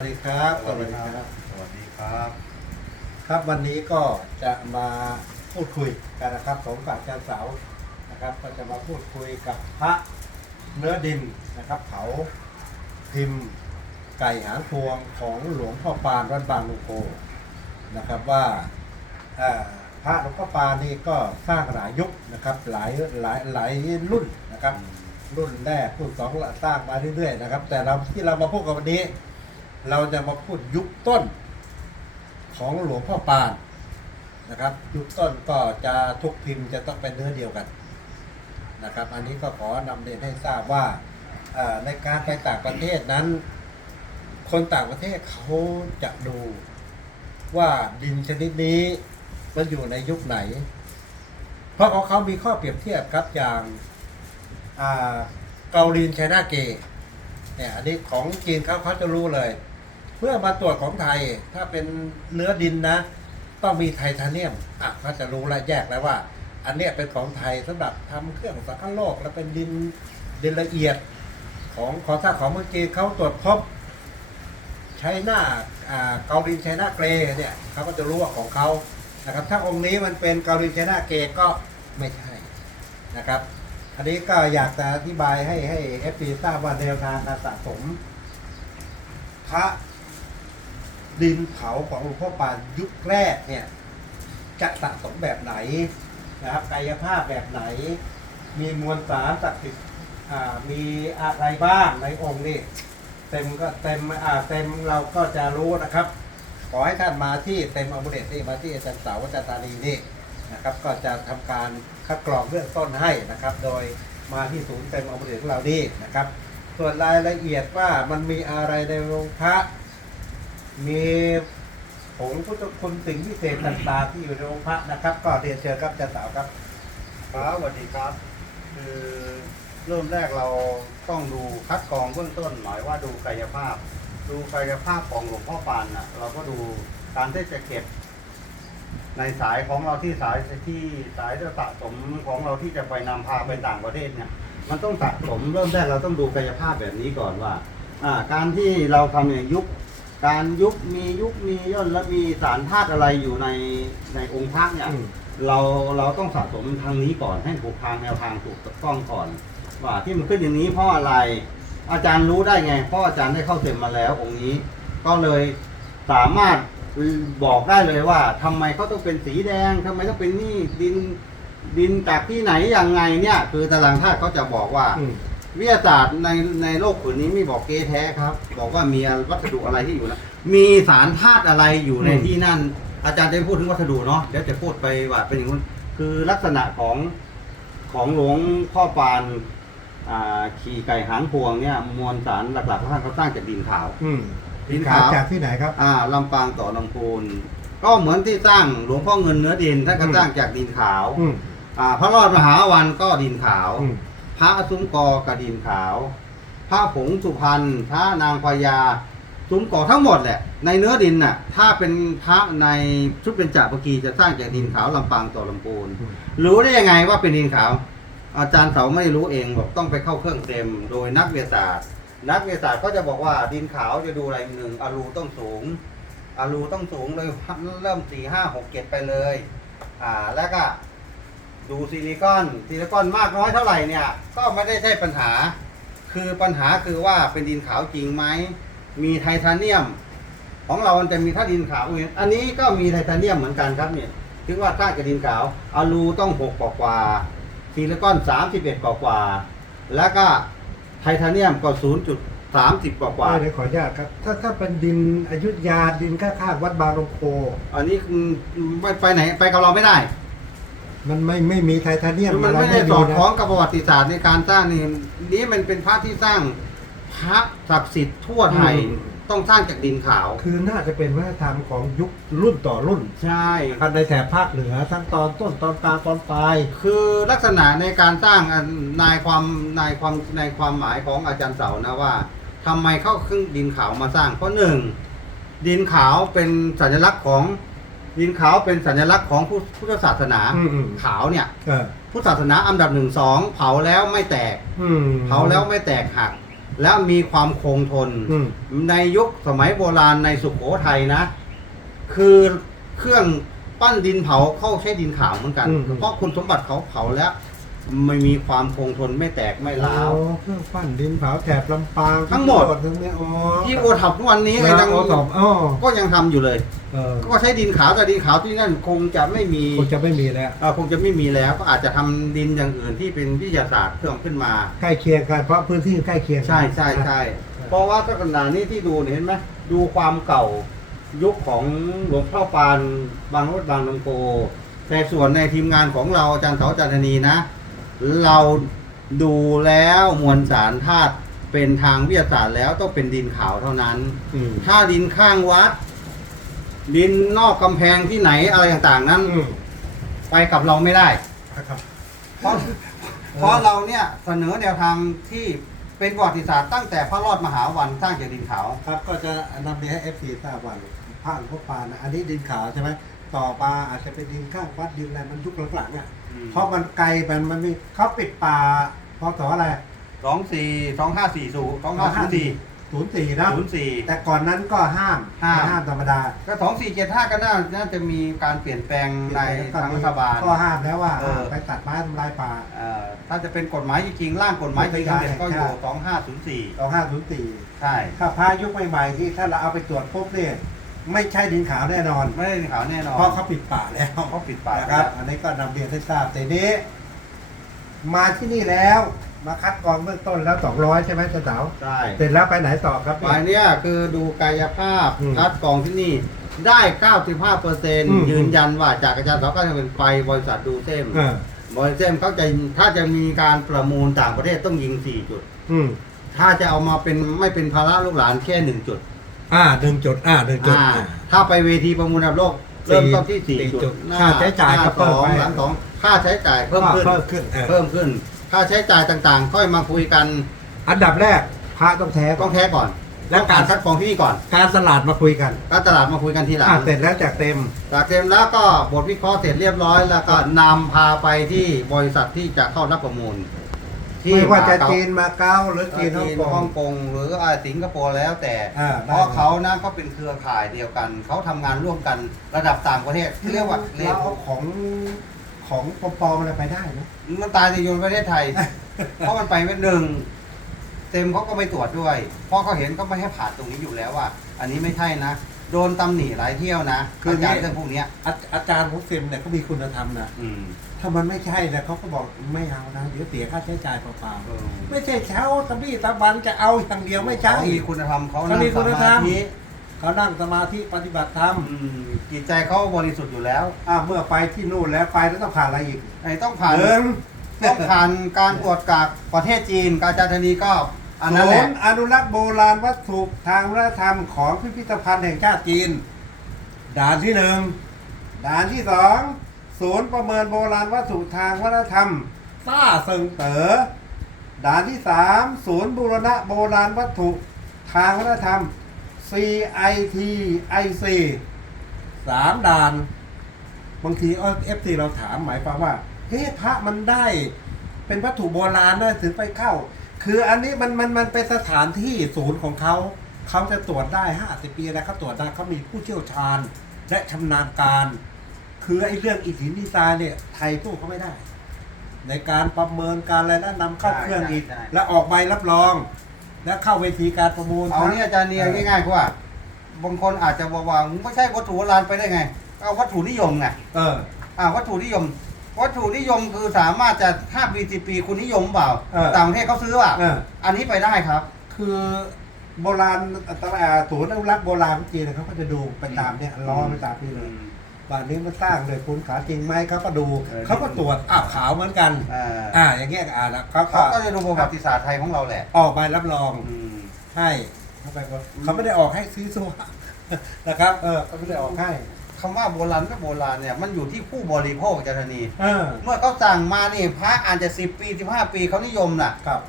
สวัสดีครับสวัสดีครับ สวัสดีครับ ครับวันนี้ก็จะมาพูดคุยกันนะครับผมกับอาจารย์เสานะครับ ก็จะมาพูดคุยกับพระเนื้อดินนะครับเขาพิมพ์ไก่หางพวงของหลวงพ่อปานวัดบางลุงโพนะครับว่าเอ่อพระหลวงพ่อปานนี่ก็สร้างหลายยุคนะครับหลายหลายหลายรุ่นนะครับ รุ่นแรกรุ่นสองสร้างมาเรื่อยๆนะครับ แต่เราที่เรามาพูดกันวันนี้ เราจะมาพูดยุคต้นของหลวงพ่อปานนะครับ ยุคต้นก็จะทุกพิมพ์จะต้องเป็นเนื้อเดียวกันนะครับ อันนี้ก็ขอนำเรียนให้ทราบว่าในการไปต่างประเทศนั้น คนต่างประเทศเขาจะดูว่าดินชนิดนี้มันอยู่ในยุคไหน เพราะของเขามีข้อเปรียบเทียบครับอย่างเกาหลินไชน่าเกเนี่ยอันนี้ของจีนเขาเขาจะรู้เลย เมื่อมาตรวจของไทยถ้าเป็นเนื้อดินนะ ต้องมีไทเทเนียมอะเขาจะรู้และแยกแล้วว่า อันเนี้ยเป็นของไทยสำหรับทำเครื่องสังคโลกและเป็นดินดินละเอียดของของถ้าของเมืองจีนเขาตรวจพบใช้หน้าอ่าเกาหลินใช้หน้าเกรเนี่ยเขาก็จะรู้ว่าของเขานะครับ ถ้าองค์นี้มันเป็นเกาหลินใช้หน้าเกรก็ไม่ใช่นะครับอันนี้ก็อยากจะอธิบายให้ให้เอฟซีทราบว่าแนวทางการสะสมพระ ดินเผาของหลวงพ่อปานยุคแรกเนี่ยจะสะสมแบบไหนนะครับกายภาพแบบไหน มีมวลสารศักดิ์สิทธิ์มีอะไรบ้างในองค์นี่เต็มก็เต็มอ่าเต็มเราก็จะรู้นะครับ ขอให้ท่านมาที่เต็มอมุเดตนี่มาที่อาจารย์เสาวอาจารย์ตานีนี่นะครับ ก็จะทำการคัดกรองเบื้องต้นให้นะครับ โดยมาที่ศูนย์เต็มอมุเดตของเรานี่นะครับ ส่วนรายละเอียดว่ามันมีอะไรในโรงพระ มีผงพุทธคุณสิ่งพิเศษต่างๆที่อยู่ในโรงพระนะครับ ก็เรียนเชิญครับอาจารย์สาวครับ ครับสวัสดีครับ คือเริ่มแรกเราต้องดูคัดกรองเบื้องต้นหมายว่าดูกายภาพ ดูกายภาพของหลวงพ่อปานน่ะเราก็ดูการที่จะเก็บ ในสายของเราที่สายที่สายจะสะสมของเราที่จะไปนำพาไปต่างประเทศเนี่ย มันต้องสะสมเริ่มแรกเราต้องดูกายภาพแบบนี้ก่อนว่า อ่า การที่เราทำเนี่ยยุบ การยุบมียุบมีย่นและมีสารธาตุอะไรอยู่ในในองค์พระเนี่ยอืม เราเราต้องสะสมทางนี้ก่อนให้ถูกทางแนวทางถูกต้องก่อน ว่าที่มันขึ้นอย่างนี้เพราะอะไร อาจารย์รู้ได้ไง เพราะอาจารย์ได้เข้าเต็มมาแล้วองค์นี้ ก็เลยสามารถบอกได้เลยว่าทำไมเขาต้องเป็นสีแดงทำไมต้องเป็นนี่ดินดินจากที่ไหนยังไงเนี่ย คือตารางธาตุเขาจะบอกว่า อืม วิทยาศาสตร์ในในโลกผืนนี้ไม่บอกเกแท้ครับ บอกว่ามีวัสดุอะไรที่อยู่นะมีสารธาตุอะไรอยู่ในอืมที่นั่น อาจารย์จะพูดถึงวัสดุเนาะเดี๋ยวจะพูดไปว่าเป็นอย่างนู้นคือลักษณะของของหลวงพ่อปานอ่าขี่ไก่หางพวงเนี่ยมวลสารหลักๆท่านเขาสร้างจากดินขาวอืมดินขาขาวจากที่ไหนครับ อ่าลำปางต่อลำพูนก็เหมือนที่สร้างหลวงพ่อเงินเนื้อดินท่านก็อืมสร้างจากดินขาวอืมอ่าพระรอดมหาวันก็ดินขาวอืม พระซุ้มกอกระดินขาว พระผงสุพรรณพระนางพญาซุ้มกอทั้งหมดแหละ ในเนื้อดินน่ะ ถ้าเป็นพระในชุดเป็นจ่าปกีจะสร้างจากดินขาวลำปางต่อลำปูน รู้ได้ยังไงว่าเป็นดินขาว อาจารย์เสาไม่รู้เองบอกต้องไปเข้าเครื่องเต็มโดยนักวิทยาศาสตร์ นักวิทยาศาสตร์ก็จะบอกว่าดินขาวจะดูอะไรหนึ่งอะลูต้องสูงอะลูต้องสูงเลยเริ่มสี่ห้าหกเจ็ดไปเลย อ่าแล้วก็ ดูซิลิคอนซิลิคอนมากน้อยเท่าไหร่เนี่ย ก็ไม่ได้ใช่ปัญหา คือปัญหาคือว่าเป็นดินขาวจริงไหม มีไทเทเนียม ของเรามันจะมีท่าดินขาวอย่างนี้อันนี้ก็มีไทเทเนียมเหมือนกันครับเนี่ยถึงว่าสร้างกับดินขาวอะลูต้องหกกว่ากว่าซิลิคอนสามสิบเอ็ดกว่ากว่า แล้วก็ไทเทเนียมก็ศูนย์จุดสามสิบกว่ากว่าเดี๋ยวขออนุญาตครับ ถ้าถ้าเป็นดินอยุธยาดินข้างๆวัดบางลงโพอันนี้คือไม่ไปไหนไปกับเราไม่ได้ มันไม่ไม่มีไทเทเนียมมันอะไรไม่ได้สอดนะคล้องกับประวัติศาสตร์ในการสร้างนี่นี้มันเป็นพระที่สร้างพระศักดิ์สิทธิ์ทั่วไทยต้องสร้างจากดินขาว คือน่าจะเป็นวัฒนธรรมของยุครุ่นต่อรุ่น ใช่นะครับในแถบภาคเหนือทั้งตอนต้นตอนกลางตอนปลาย คือลักษณะในการสร้างอันนายความนายความในความหมายของอาจารย์เสานะว่าทำไมเข้าเครื่องดินขาวมาสร้างเพราะหนึ่งดินขาวเป็นสัญลักษณ์ของ ดินขาวเป็นสัญลักษณ์ของพุทธพุทธศาสนาอืมอืม ขาวเนี่ย เออพุทธศาสนาอันดับหนึ่งสองเผาแล้วไม่แตก อืม เผาแล้วไม่แตกหัก และมีความคงทน อืม ในยุคสมัยโบราณในสุโขทัยนะ คือเครื่องปั้นดินเผาเข้าใช้ดินขาวเหมือนกัน อืมเพราะคุณสมบัติเขาเผาแล้ว ไม่มีความคงทนไม่แตกไม่ร้าวโอ้เครื่องปั้นดินเผาแถบลำปางทั้งหมดทั้งเนี้ยอ๋อที่โอทับทุกวันนี้ก็นะยังโอตอบอ๋อก็ยังทำอยู่เลยเออก็ใช้ดินขาวแต่ดินขาวที่นั่นคงจะไม่มีคงจะไม่มีแล้วเอ่อคงจะไม่มีแล้วก็อาจจะทำดินอย่างอื่นที่เป็นวิทยาศาสตร์เพิ่มขึ้นมาใกล้เคียงกันเพราะพื้นที่ใกล้เคียงกันใช่ใช่ใช่เพราะว่าถ้าขนาดนี้ที่ดูเนี่ยเห็นไหมดูความเก่ายุคของหลวงพ่อปานบางรถบางลำโพแต่ส่วนในทีมงานของเราอาจารย์เสาอาจารย์ธนีนะ เราดูแล้วมวลสารธาตุเป็นทางวิทยาศาสตร์แล้วต้องเป็นดินขาวเท่านั้น อืม ถ้าดินข้างวัด ดินนอกกำแพงที่ไหนอะไรต่างๆ นั้น อืมไปกับเราไม่ได้ครับ เพราะเพราะเราเนี่ยเสนอแนวทางที่เป็นประวัติศาสตร์ตั้งแต่พระรอดมหาวันสร้างจากดินขาว ครับก็จะนำเรียนให้เอฟซีทราบว่าพระหลวงพ่อปานนะอันนี้ดินขาวใช่ไหม ต่อมาอาจจะเป็นดินข้างวัดดินอะไรมันยุคหลังๆอะอืมเพราะมันไกลมันมันมีเขาปิดป่าพอต่ออะไรสองสี่สองห้าสี่ศูนย์สองห้าสี่ศูนย์สี่นะศูนย์สี่แต่ก่อนนั้นก็ห้ามห้ามห้ามธรรมดาก็สองสี่เจ็ดห้าก็น่าน่าจะมีการเปลี่ยนแปลงในทางรัฐบาลก็ห้ามแล้วว่าเออห้ามไปตัดไม้ทำลายป่าเอ่อถ้าจะเป็นกฎหมายจริงๆร่างกฎหมายจริงๆเนี่ยก็อยู่ใช่สองห้าศูนย์สี่เราห้ามศูนย์สี่ใช่ถ้าพายุคใหม่ๆที่ถ้าเราเอาไปตรวจพบเนี่ย ไม่ใช่ดินขาวแน่นอน ไม่ได้ดินขาวแน่นอน เพราะเขาปิดป่าแล้วเขาปิดปากนะครับอันนี้ก็นำเรียนให้ทราบแต่นี้ มาที่นี่แล้วมาคัดกรองเบื้องต้นแล้วสองร้อยใช่ไหมเจ้าสาวใช่เสร็จแล้วไปไหนต่อครับฝ่ายเนี้ยคือดูกายภาพอืมคัดกรองที่นี่ได้ 95เปอร์เซ็นต์อืมยืนยันว่าจากอาจารย์สาวก็จะเป็นไปบริษัทดูเซมเออบริษัทเขาจะถ้าจะมีการประมูลต่างประเทศต้องยิง 4 จุด อืม ถ้าจะเอามาเป็นไม่เป็นภาระลูกหลานแค่ 1 จุด อ่าหนึ่งจุดอ่าหนึ่งจุดอ่าอ่า ถ้าไปเวทีประมูลระดับโลกสี่เริ่มต้นที่สี่4จุดจุดหน้ค่าใช้จ่ายหน้ก็เพิ่มสองไป หลังสองค่าใช้จ่ายเพิ่มขึ้น เพิ่มขึ้นเออเพิ่มขึ้น ค่าใช้จ่ายต่างๆ ค่อยมาคุยกันอันดับแรกพระต้องแท้ก่ต้ออน งแท้ก่อน และแล้วกาการร คัดกรองที่นี่ก่อนการตลาดมาคุยกันการตลาดมาคุยกันทีหลังอ่าเสร็จแล้วจากเต็ม จากเต็มแล้วก็บทวิเคราะห์เสร็จเรียบร้อย แล้วก็นำพาไปที่บริษัทที่จะเข้ารับประมูล ไม่ว่าจะเก๊จีนมาเก๊าหรือจีจีนนฮ่องกฮ่องง กงหรืออ่าสิงคโปร์แล้วแต่ อ่าเพราะเขานะเขาเป็นเครือข่ายเดียวกัน เขาทำงานร่วมกันระดับต่างประเทศที่เรียกว่าเรียเรากเอาของของปลอมๆอะไรไปได้ไหม มันตายในโยนประเทศไทย เพราะมันไปไม่หนึ่งเต็มเขาก็ไม่ตรวจด้วย เพราะเขาเห็นก็ไม่ให้ผ่านตรงนี้อยู่แล้วว่า อันนี้ไม่ใช่นะ โดนตำหนิหลายเที่ยวนะคือจ่ายเรื่องพวกเนี้ยอาอาจารย์ของเซมเนี่ยเขามีคุณธรรมนะอืมถ้ามันไม่ใช่เนี่ยเขาก็บอกไม่เอานะเดี๋ยวเสียค่าใช้จ่ายเปล่าเออๆไม่ใช่เช้าตะบี้ตะบันจะเอาอย่างเดียวไม่ใช่ เขามีคุณธรรมเขาเขามีคุณธรรมนั่งสมาธิเขานั่งสมาธิปฏิบัติธรรมอืมจิตใจเขาบริสุทธิ์อยู่แล้วอ่าเมื่อไปที่นู่นแล้วไปแล้วต้องผ่านอะไรอีกไอ้ต้องผ่านหนึ่งต้องผ่านการตรวจกากประเทศจีน การจารธนีก็ อันนั้นศูละ นย์อนุรักษ์โบราณวัตถุทางวัฒนธรรมของพิพิธภัณฑ์แห่งชาติจีน ด่านที่หนึ่งด่านที่สองศูนย์ประเมินโบราณวัตถุทางวัฒนธรรมซ่าเซิงเต๋อด่านที่สามศูนย์บูรณะโบราณวัตถุทางวัฒนธรรม CITIC สามด่าน บางทีเอฟซีเราถามหมายความว่าเฮ้พระมันได้ เป็นวัตถุโบราณนะถึงไปเข้า คืออันนี้มันมันมันเป็นสถานที่ศูนย์ของเขาเขาจะตรวจได้ห้าสิบปีแล้วเขาตรวจได้เขามีผู้เชี่ยวชาญและชำนาญการ คือไอ้เรื่องอิฐหินดีไซน์เนี่ยไทยสู้เขาไม่ได้ ในการประเมินการอะไรนะนำเข้าเครื่องอีก ใช่ใช่ และออกใบรับรอง และเข้าเวทีการประมูล เอาเนี่ยอาจารย์เนี่ยง่ายๆกว่าบางคนอาจจะบอกว่าไม่ใช่วัตถุโบราณไปได้ไงเอาวัตถุนิยมไงเออ อ่าวัตถุนิยม วัตถุนิยมคือสามารถจะ5ปี10ปีคุณนิยมเปล่าเออต่างประเทศเขาซื้อเปล่าเออ อันนี้ไปได้ครับ คือโบราณตลาดศูนย์อนุรักษ์โบราณของจีนเนี่ยเขาก็จะดูไปตามเนี่ยล้อไปตามนี่เลยบ้านนี้มันสร้างโดยปูนขาวจริงไหมเขาก็ดูเออ เขาก็ตรวจอ้าวขาวเหมือนกันอ่าอ่าอย่างเงี้ยอ่าแล้วเขาก็เขาก็จะดูประวัติศาสตร์ไทยของเราแหละออกใบรับรอง อืม ให้เขาไปว่าเขาไม่ได้ออกให้ซื้อซัวนะครับ เออเขาไม่ได้ออกให้ คำว่าโบราณก็โบราณเนี่ยมันอยู่ที่ผู้บริโภคอาจารย์ธนีเออเมื่อเขาสั่งมานี่พระอาจจะสิบปีสิบห้าปีเขานิยมน่ะ ครับ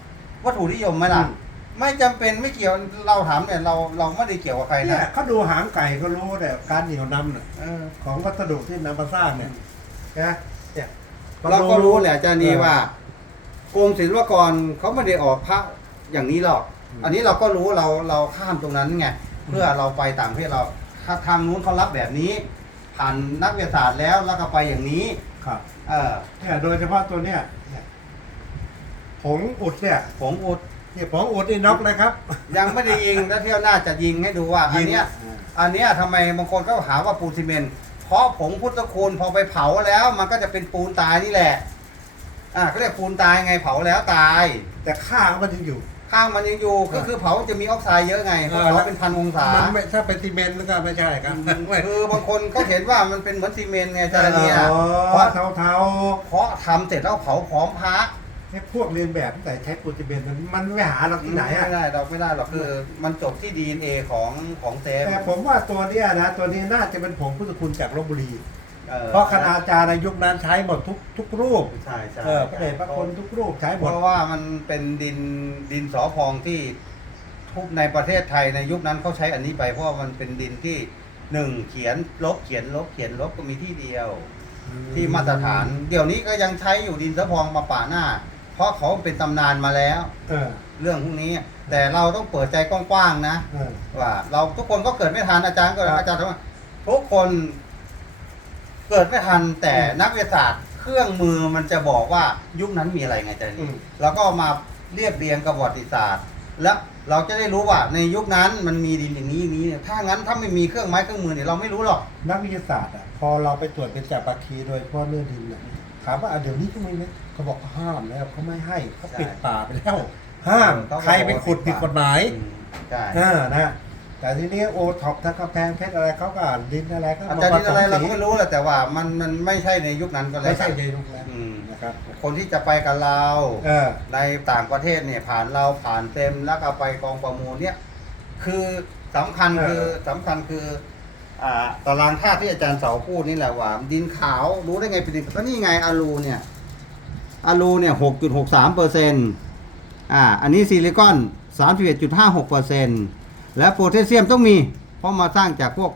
วัตถุนิยมไหมล่ะ อืม ไม่จำเป็นไม่เกี่ยวเราถามเนี่ยเราเราไม่ได้เกี่ยวกับใครเนี่ยนะเขาดูหางไก่ก็รู้แต่การเหนียวนำน่ะเออของวัสดุที่นำมาสร้างเนี่ยนะเนี่ยเราก็รู้แหละอาจารย์นีว่า กรมศิลปากรเขาไม่ได้ออกพระอย่างนี้หรอกอืมอันนี้เราก็รู้เราเราข้ามตรงนั้นไงเพื่อเราไปต่างประเทศเราถ้าทางนู้นเขารับแบบนี้ ผ่านนักวิทยาศาสตร์แล้วแล้วก็ไปอย่างนี้ ครับเออเนี่ยโดยเฉพาะตัวเนี้ยเนี่ยผงอุดเนี่ยผมอุดเนี่ยผงอุดนี่น็อกนะครับ ยังไม่ได้ยิงแล้วเที่ยวหน้าจะยิงให้ดูว่าอันเนี้ยอ่าอันเนี้ยทำไมบางคนก็หาว่าปูนซีเมนต์เพราะผงพุทธคุณพอไปเผาแล้ว มันก็จะเป็นปูนตายนี่แหละอ่าเขาเรียกปูนตายไงเผาแล้วตาย แต่ข้างมันยังอยู่ ข้างมันยังอยู่ก็คือเผาจะมีออกไซด์เยอะไงเพราะเขาเป็นพันองศามันไม่ถ้าเป็นซีเมนต์แล้วก็ไม่ใช่ครับไม่คือบางคนเขาเห็นว่ามันเป็นเหมือนซีเมนต์ไงจารเนี่ยอ๋อเพราะเทาเทาเพราะทำเสร็จแล้วเผาพร้อมพักๆให้พวกเรียนแบบแต่ใช้ปูนซีเมนต์มันมันไม่หาเราที่ไหนอะไม่ได้เราไม่ได้หรอกคือมันจบที่ DNA ของของเซฟแต่ผมว่าตัวเนี้ยนะตัวนี้น่าจะเป็นผงพุทธคุณจากลบบุรีออ เพราะคณาจารย์ในยุคนั้นใช้หมดทุกทุกรูปใช่ใช่เออพระเดชพระคุณทุกรูปใช้หเพมดราะว่ามันเป็นดินดินสอพองที่ทุกในประเทศไทยในยุคนั้นเขาใช้อันนี้ไป เพราะว่ามันเป็นดินที่หนึ่งเขียนลบเขียนลบเขียนลบก็มีที่เดียว ที่มาตรฐาน เดี๋ยวนี้ก็ยังใช้อยู่ดินสอพองมาป่าหน้า เพราะเขาเป็นตำนานมาแล้วเออเรื่องพวกนี้ แต่เราต้องเปิดใจกว้างๆนะเออว่า เราทุกคนก็เกิดไม่ทันอาจารย์ก็ครับอาจารย์ถามว่าทุกคน เกิดไม่ทันแต่อืมนักวิทยาศาสตร์เครื่องมือมันจะบอกว่ายุคนั้นมีอะไรไงอาจารย์อืม แล้วก็มาเรียบเรียงกับประวัติศาสตร์ แล้วเราจะได้รู้ว่าในยุคนั้นมันมีดินอย่างนี้อย่างนี้เนี่ยถ้างั้นถ้าไม่มีเครื่องไม้เครื่องมือเนี่ยเราไม่รู้หรอก นักวิทยาศาสตร์อะพอเราไปตรวจเป็นจับปาคีโดยเฉพาะเรื่องดินเนี่ยถามว่าอะเดี๋ยวนี้เขามีไหมเขาบอกห้ามแล้วเขาไม่ให้เขาปิดป่าไปแล้ว ห้ามเขาบอกใครไปขุดผิดกฎหมายอืมใช่ อ่านะ แต่ทีนี้โอท็อปทั้งกำแพงเพชรอะไรเขาก็ดินอะไรก็อาจารย์มดินอะไรเราผสก็มไม่รู้แหละแต่ว่ามันมันไม่ใช่ในยุคนั้นก็แล้วไม่ใช่ในยุคนั้นอืมนะครับ คนที่จะไปกับเราเออ ในต่างประเทศเนี่ยผ่านเราผ่านเต็มแล้วก็ไปกองประมูลเนี่ย คือสำคัญเออ คือสำคัญคืออ่าตารางธาตุที่อาจารย์เสาพูดนี่แหละว่า ดินขาวรู้ได้ไงเป็นดินก็นี่ไงอะลูเนี่ยอะลูเนี่ยหกจุดหกสามเปอร์เซ็นต์อ่าอันนี้ซิลิคอนสามสิบเอ็ดจุดห้าหกเปอร์เซ็นต์ และโพแทสเซียมต้องมี เพราะมาสร้างจากพวก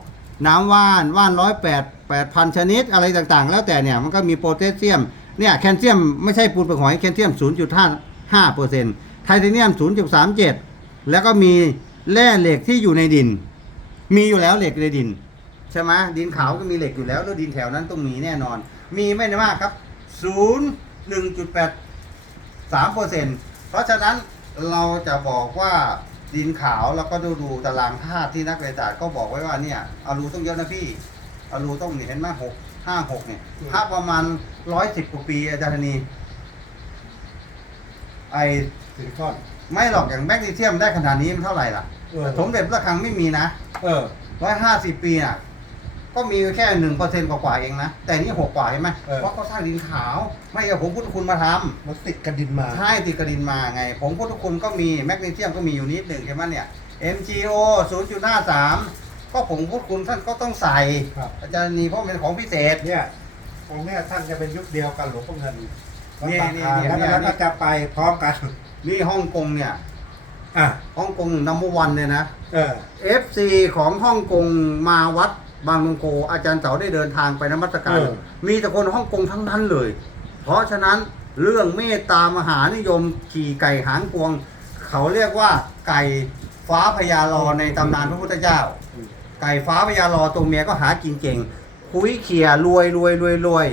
น้ำว่านว่านร้อยแปดแปดพันชนิดอะไรต่างๆ แล้วแต่เนี่ยมันก็มีโพแทสเซียมเนี่ยแคลเซียมไม่ใช่ปูนเปลือกหอยแคลเซียม 0.55เปอร์เซ็นต์ไทเทเนียม 0.37 แล้วก็มีแร่เหล็กที่อยู่ในดิน มีอยู่แล้วเหล็กในดินใช่ไหมดินขาวก็มีเหล็กอยู่แล้วแล้วดินแถวนั้นต้องมีแน่นอน มีไม่ได้มากครับ 0 1.8 3เปอร์เซ็นต์เพราะฉะนั้นเราจะบอกว่า ดินขาวแล้วก็ดูดูตารางธาตุที่นักวิทยาศาสตร์ก็บอกไว้ว่าเนี่ยอารูต้องเยอะนะพี่อารูต้องนี่เห็นไหมหกห้าหกเนี่ยอืมถ้าประมาณร้อยสิบกว่าปีอาจารย์ธนีไอซิลิคอนไม่หรอกอย่างแมกนีเซียมได้ขนาดนี้มันเท่าไหร่ล่ะเออสมเด็จพระคลังไม่มีนะ เออร้อยห้าสิบปีน่ะ ก็มีแค่หนึ่งเปอร์เซ็นต์กว่าๆเองนะ แต่นี่หกกว่าเห็นไหมเออ เพราะเขาสร้างดินขาว ไม่เอาผงพุทธคุณมาทมันติดกระดินมาำใช่ติดกระดินมาไงผงพุทธคุณก็มีแมกนีเซียมก็มีอยู่นิดหนึ่งใช่ไหมเนี่ย MgO 0.53 ก็ผงพุทธคุณท่านก็ต้องใส่ ครับอาจารย์นีเพราะเป็นของพิเศษ เนี่ยองค์เนี้ยท่านจะเป็นยุคเดียวกันหลวงพ่อเงินวัดนี่ปากนี่คานนี่แล้วก็นี่แล้วก็จะไปพร้อมกันนี่ฮ่องกงเนี่ยอะฮ่องกงนัมเบอร์วันเนี่ยนะ เออ FC ของฮ่องกงมาวัด บางนงโกอาจารย์เสาได้เดินทางไปนมัสการ เออ มีแต่คนฮ่องกงทั้งนั้นเลย เพราะฉะนั้นเรื่องเมตตามหานิยมขี่ไก่หางกวง เขาเรียกว่าไก่ฟ้าพญาลอในตำนานพระพุทธเจ้าอืมไก่ฟ้าพญาลอตัวเมียก็หากินเก่งคุยเขี่ยรวยรวยรวยรวย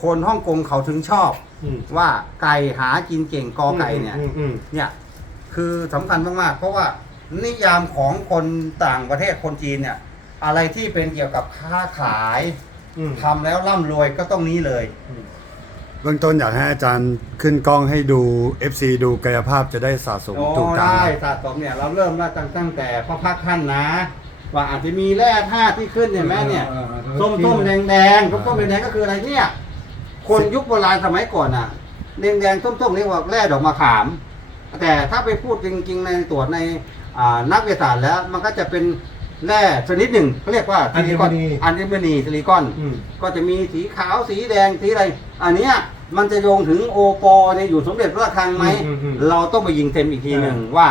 คนฮ่องกงเขาถึงชอบ อืมว่าไก่หากินเก่งกอไก่เนี่ย อืมอืมเนี่ยคือสำคัญมากๆ เพราะว่านิยามของคนต่างประเทศคนจีนเนี่ย อะไรที่เป็นเกี่ยวกับค้าขายอืม ทำแล้วร่ำรวยก็ต้องนี้เลยอืมเบื้องต้นอยากให้อาจารย์ขึ้นกล้องให้ดู FC ดูกายภาพจะได้สะสมโอ้ถูกตามได้สะสมเนี่ยเราเริ่มแล้วตั้งตั้งแต่พระพักตร์ท่านนะ ว่าอาจจะมีแร่ธาตุที่ขึ้นเนี่ยแม่เนี่ยออเออส้มส้มแดงแดงส้มส้มแดงแดงก็คืออะไรเนี่ย คนยุคโบราณสมัยก่อนอะแดงแดงส้มส้มเรียกว่าแร่ดอกมะขาม แต่ถ้าไปพูดจริงๆในตรวจในอ่านักวิทยาศาสตร์แล้ว มันก็จะเป็น แร่ชนิดหนึ่งเขาเรียกว่าซิลิคอนอันนี้มณีซิลิคอน อืม ก็จะมีสีขาวสีแดงสีอะไร อันเนี้ยมันจะโยงถึงโอปอเนี่ยอยู่สมเด็จพระระฆังไหมอืมอืมเราต้องไปยิงเต็มอีกทีหนึ่งเออ ว่า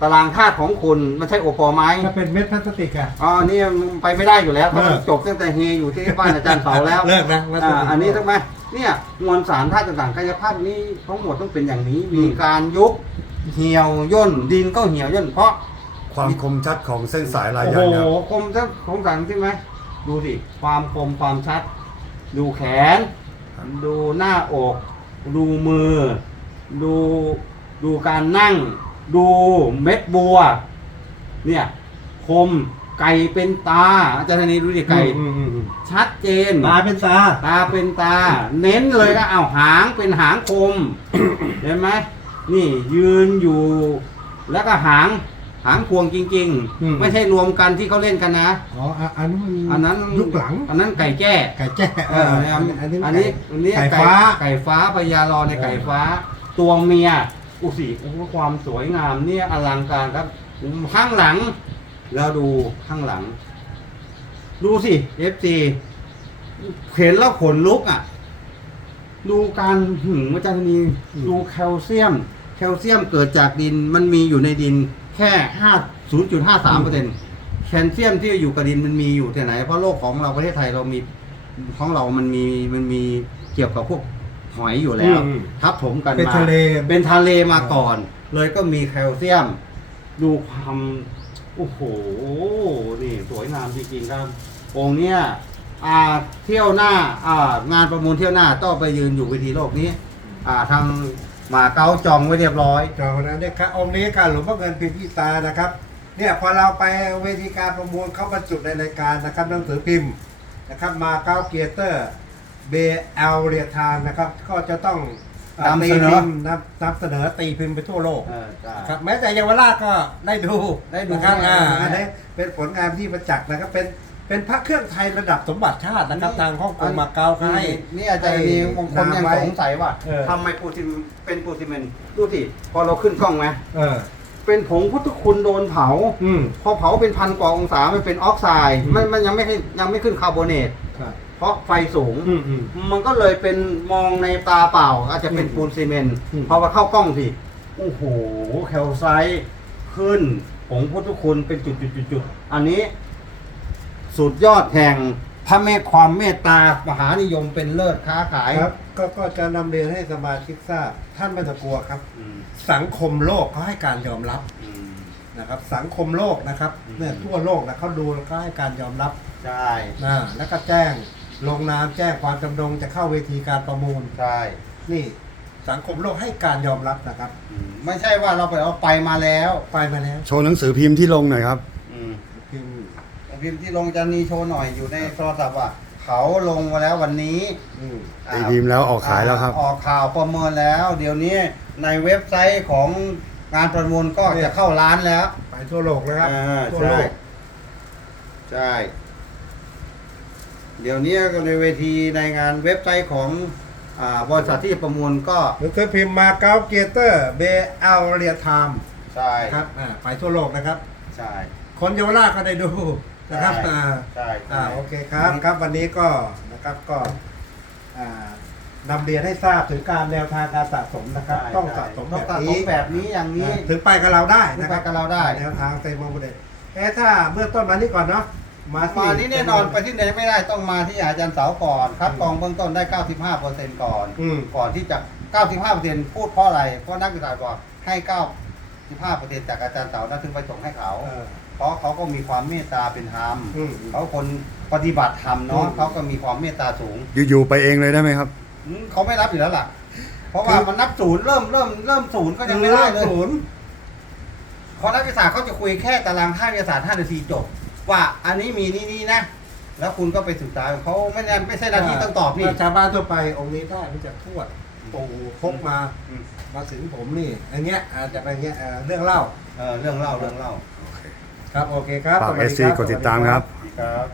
ตารางธาตุของคุณมันใช่โอปอไหมถ้าเป็นเม็ดพลาสติกอะ อ๋อนี่มันไปไม่ได้อยู่แล้วเพราะมันเออ จบตั้งแต่เฮอยู่ที่บ้านอาจารย์เสาแล้ว เลิกนะพลาสติก อ่าอันนี้ทำไมเนี่ยมวลสารธาตุต่างๆกายภาพนี้ทั้งหมดต้องเป็นอย่างนี้ มีการยุบเหี่ยวย่นดินก็เหี่ยวย่นเพราะ ความคมชัดของเส้นสายลายโอ้ยัโหนครับคมชัดของสังใช่ไหมดูสิความคมความชัด ดูแขน ดูหน้าอก ดูมือ ดูดูการนั่ง ดูเม็ดบัว เนี่ยคมไก่เป็นตา อาจารย์ธนีดูดิไก่ อืมอืมอืมชัดเจน ตาเป็นตา ตาเป็นตา เน้นเลยก็เอาหางเป็นหางคม เห็นไหมนี่ยืนอยู่ แล้วก็หาง หางพวงจริง อืม ๆ ไม่ใช่รวมกันที่เขาเล่นกันนะ อ๋ออะอันนั้นมันอันนั้นยุคหลังอันนั้นไก่แจ้ไก่แจ้เอออันนี้อันนี้อันนี้อันนี้ไก่ฟ้า ไก่ฟ้าพญารอในเออไก่ฟ้า ตัวเมียอุยสิโอ้โหความสวยงามเนี่ยอลังการครับ ข้างหลัง แล้วดูข้างหลัง ดูสิเอฟซีเห็นแล้วขนลุกอะ ดูการหึงอาจารย์ธนีดูแคลเซียม แคลเซียมเกิดจากดินมันมีอยู่ในดิน แค่ห้าศูนย์จุดห้าสามเปอร์เซ็นต์แคลเซียมที่อยู่กับดินมันมีอยู่ที่ไหน เพราะโลกของเราประเทศไทยเรามีของเรามันมีมันมีเกี่ยวกับพวกหอยอยู่แล้ว อืมทับถมกันมา เป็นทะเล เป็นทะเลมาก่อน เลยก็มีแคลเซียม ดูความโอ้โห นี่สวยงามจริงๆครับ องค์เนี้ยอ่าเที่ยวหน้าอ่างานประมูลเที่ยวหน้าต้องไปยืนอยู่เวทีโลกนี้ อ่าทางห มาเก้าจองไว้เรียบร้อย จอนั้นเนี่ยครับองค์นี้การหลวงพ่อเงินพิมพ์พิตานะครับ เนี่ยพอเราไปเวทีการประมูลเขาบรรจุในรายการนะครับหนังสือพิมพ์นะครับมาเก้าเกียร์เตอร์เบลเรียทานนะครับ ก็จะต้องอ่านำตีเสนอพิมพ์นำนำเสนอตีพิมพ์ไปทั่วโลกเออใช่ครับแม้แต่เยาวราชก็ได้ดูได้ดูนะครับได้อ่าดูอันนี้เป็นผลงานที่ประจักษ์นะครับเป็น เป็นพระเครื่องไทยระดับสมบัติชาตินะครับ ทางฮ่องกงมาเก๊าเขาให้นี่อาจารย์มีบางคนยังไว้สงสัยว่าเออ ทำไมปูซิมเป็นปูซิเมนต์ดูสิพอเราขึ้นกล้องไหมเออ เป็นผงพุทธคุณโดนเผา อืม พอเผาเป็นพันกว่าองศามันเป็นออกไซด์อืม มันมันยังไม่ให้ยังไม่ขึ้นคาร์บอเนตครับเพราะไฟสูง อืมอืม มันก็เลยเป็นมองในตาเปล่า อาจจะเป็นอืมปูนซีเมนต์อืม พอมาเข้ากล้องสิโอ้โหแคลไซต์ขึ้นผงพุทธคุณเป็นจุดจุดจุดจุดอันนี้ สุดยอดแห่งพระเมตความเมตตามหานิยมเป็นเลิศค้าขาย ครับก็ก็จะนำเรียนให้สมาชิกทราบท่านไม่ต้องกลัวครับ อืมสังคมโลกเขาให้การยอมรับอืม นะครับ สังคมโลกนะครับอืม เนี่ยทั่วโลกนะเขาดูแล้วก็ให้การยอมรับใช่นะแล้วก็แจ้งลงนามแจ้งความจำนงจะเข้าเวทีการประมูล ใช่นี่สังคมโลกให้การยอมรับนะครับ อืมไม่ใช่ว่าเราไปเอาไปมาแล้ว ไปมาแล้ว โชว์หนังสือพิมพ์ที่ลงหน่อยครับอืมพิมพ์ พิมพ์ที่ลงจะนีโชว์หน่อยอยู่ในโทรศัพท์ว่าเขาลงมาแล้ววันนี้อืมตีพิมพ์แล้วออกขายแล้วครับ ออกข่าวประเมินแล้ว เดี๋ยวนี้ในเว็บไซต์ของงานประมูลก็จะเข้าร้านแล้วไปทั่วโลกนะครับอ่าทั่วใช่โลกใช่ เดี๋ยวนี้ก็ในเวทีในงานเว็บไซต์ของอ่าบริษัทที่ประมูลก็หนังสือพิมพ์มาเก๊าเกียเตอร์เบลเรียไทม์ใช่ครับอ่าไปทั่วโลกนะครับ ใช่ คนเยาวราชก็ได้ดู นะครับอ่าโอเคครับครับวันนี้ก็นะครับก็นำเรียนให้ทราบถึงการแนวทางการสะสมนะครับ ต้องสะสมแบบนี้แบบนี้อย่างนี้ถึงไปกับเราได้นะครับกับเราได้แนวทางเซมองบุเดเอถ้าเมื่อต้นมานี่ก่อนเนาะมาที่นี่แน่นอนไปที่ไหนไม่ได้ต้องมาที่อาจารย์เสาก่อนครับกองเบื้องต้นได้ 95%ก่อนก่อนที่จะ 95%พูดเพราะอะไรเพราะนักศึกษาบอกให้9 15%จากอาจารย์เต่านะถึงไปส่งให้เขาเพราะเขาก็มีความเมตตาเป็นธรรมเขาคนปฏิบัติธรรมเนาะเขาก็มีความเมตตาสูง อยู่ๆไปเองเลยได้ไหมครับเขาไม่รับอยู่แล้วล่ะ เพราะว่ามันนับศูนย์เริ่มเริ่มเริ่มศูนย์ก็ยังไม่ได้เลยศูนย์พอนักวิชาเขาจะคุยแค่ตารางห้าวิชาห้านาทีจบ ว่าอันนี้มีนี่นี่นะ แล้วคุณก็ไปศึกษาเขาไม่ได้ไม่ใช่หน้าที่ต้องตอบนี่ ชาวบ้านทั่วไปองค์นี้ได้มาจากทวด ปู่พกมาอืม มาถึงผมนี่อันเงี้ยอาจจะเป็นเงี้ยเอ่อเรื่องเล่าเออเรื่องเล่าเรื่องเล่าครับโอเคครับฝากสวัสดี SC ครับกดติดตามครับครับ